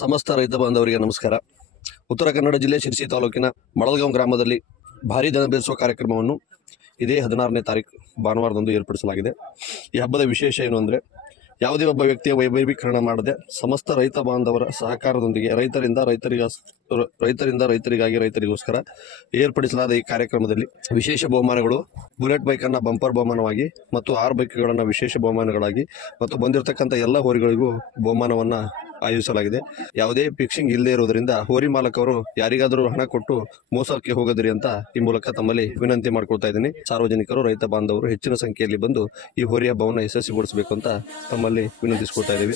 ಸಮಸ್ತ ರೈತ ಬಾಂಧವರಿಗೆ ನಮಸ್ಕಾರ. ಉತ್ತರ ಕನ್ನಡ ಜಿಲ್ಲೆ ಶಿರಸಿ ತಾಲೂಕಿನ ಮಳಲ್ಗಾಂವ್ ಗ್ರಾಮದಲ್ಲಿ ಭಾರೀ ದನ ಬೇರಿಸುವ ಕಾರ್ಯಕ್ರಮವನ್ನು ಇದೇ 16ನೇ ತಾರೀಕು ಭಾನುವಾರದಂದು ಏರ್ಪಡಿಸಲಾಗಿದೆ. ಈ ಹಬ್ಬದ ವಿಶೇಷ ಏನು ಅಂದರೆ, ಯಾವುದೇ ಒಬ್ಬ ವ್ಯಕ್ತಿಯ ವೈಭವೀಕರಣ ಮಾಡದೆ ಸಮಸ್ತ ರೈತ ಬಾಂಧವರ ಸಹಕಾರದೊಂದಿಗೆ ರೈತರಿಗೋಸ್ಕರ ಏರ್ಪಡಿಸಲಾದ ಈ ಕಾರ್ಯಕ್ರಮದಲ್ಲಿ ವಿಶೇಷ ಬಹುಮಾನಗಳು ಬುಲೆಟ್ ಬೈಕನ್ನು ಬಂಪರ್ ಬಹುಮಾನವಾಗಿ ಮತ್ತು 6 ಬೈಕ್ಗಳನ್ನು ವಿಶೇಷ ಬಹುಮಾನಗಳಾಗಿ ಮತ್ತು ಬಂದಿರತಕ್ಕಂಥ ಎಲ್ಲ ಹೋರಿಗಳಿಗೂ ಬಹುಮಾನವನ್ನು ಆಯೋಜಿಸಲಾಗಿದೆ. ಯಾವುದೇ ಫಿಕ್ಸಿಂಗ್ ಇಲ್ಲದೆ ಇರುವುದರಿಂದ ಹೋರಿ ಮಾಲಕರು ಯಾರಿಗಾದರೂ ಹಣ ಕೊಟ್ಟು ಮೋಸಕ್ಕೆ ಹೋಗದಿರಿ ಅಂತ ಈ ಮೂಲಕ ತಮ್ಮಲ್ಲಿ ವಿನಂತಿ ಮಾಡ್ಕೊಳ್ತಾ ಇದ್ದೀನಿ. ಸಾರ್ವಜನಿಕರು, ರೈತ ಬಾಂಧವರು ಹೆಚ್ಚಿನ ಸಂಖ್ಯೆಯಲ್ಲಿ ಬಂದು ಈ ಹೋರಿ ಹಬ್ಬವನ್ನು ಯಶಸ್ವಿಗೊಳಿಸಬೇಕು ಅಂತ ತಮ್ಮಲ್ಲಿ ವಿನಂತಿಸಿಕೊಳ್ತಾ ಇದ್ದೀವಿ.